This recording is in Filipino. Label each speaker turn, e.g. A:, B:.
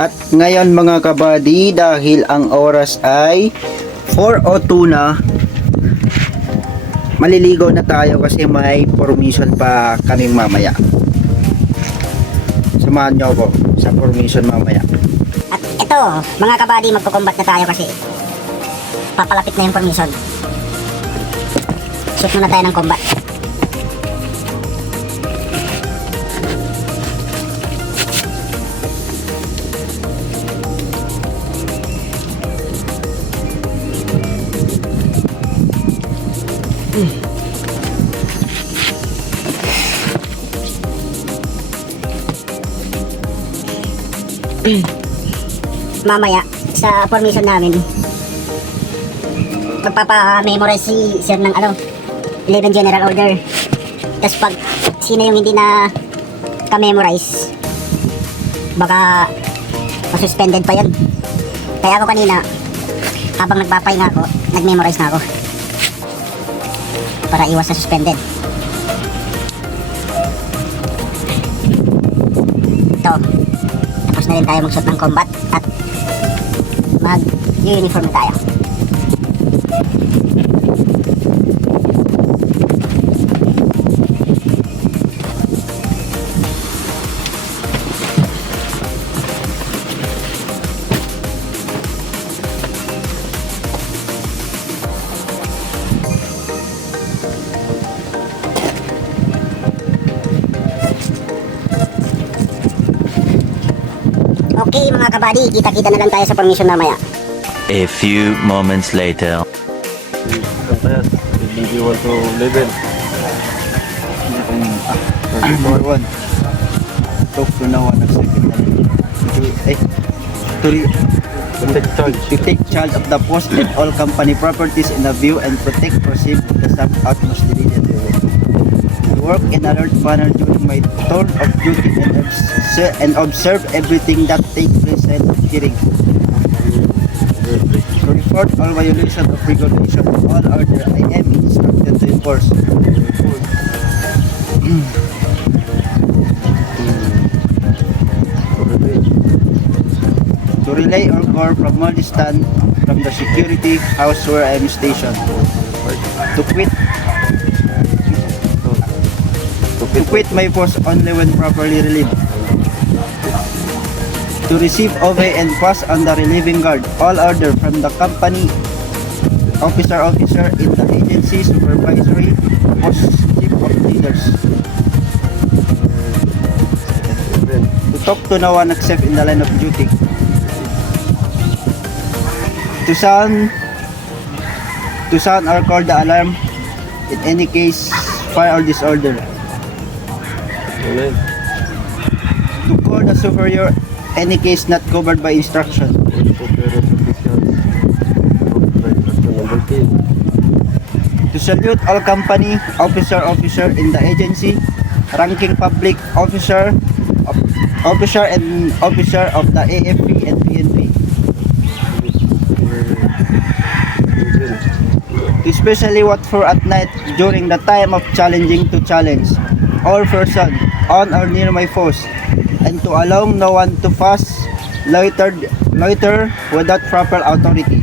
A: At ngayon mga kabady, dahil ang oras ay 4.02 na, maliligo na tayo kasi may formation pa kaming mamaya. Samahan nyo ako sa formation mamaya.
B: At ito, mga kabady, magkukumbat na tayo kasi papalapit na yung permission. Shoot muna tayo ng combat. Mamaya sa formation namin magpapa-memorize si sir ng ano 11 general order. Tapos pag sino yung hindi na ka-memorize baka masuspended pa yan kaya ako kanina habang nagpapahinga ako nag-memorize na ako para iwas sa suspended. Ito rin tayo mag-shoot ng combat at mag-uniform tayo. Okay mga kabady, kita-kita na lang tayo sa permission mamaya.
C: A few moments later.
D: Kaya, hindi want to level.
A: Number one. Talk to no one second. Eh, to, re-
D: Take charge.
A: to take charge of the post and all company properties in the view and protect proceed with the sub utmost diligence. Work in alert manner during my tour of duty and, obs- and observe everything that takes place and hearing. To report all violation of regulation of all order I am instructed to enforce. To relay or core from Molistan from the security house where I am stationed. To quit to quit my post only when properly relieved. To receive, obey, and pass on the relieving guard all order from the company officer officer in the agency supervisory post chief of leaders. To talk to no one except in the line of duty. To sound to sound or call the alarm in any case fire or disorder.
D: Amen.
A: To call the superior any case not covered by instruction.
D: Superior officials. Instruction number 10.
A: To salute all company officer officer in the agency, ranking public officer, of- officer and officer of the AFP and PNP. Especially what for at night during the time of challenging to challenge all person on or near my post. And to allow no one to fuss loiter loiter without proper authority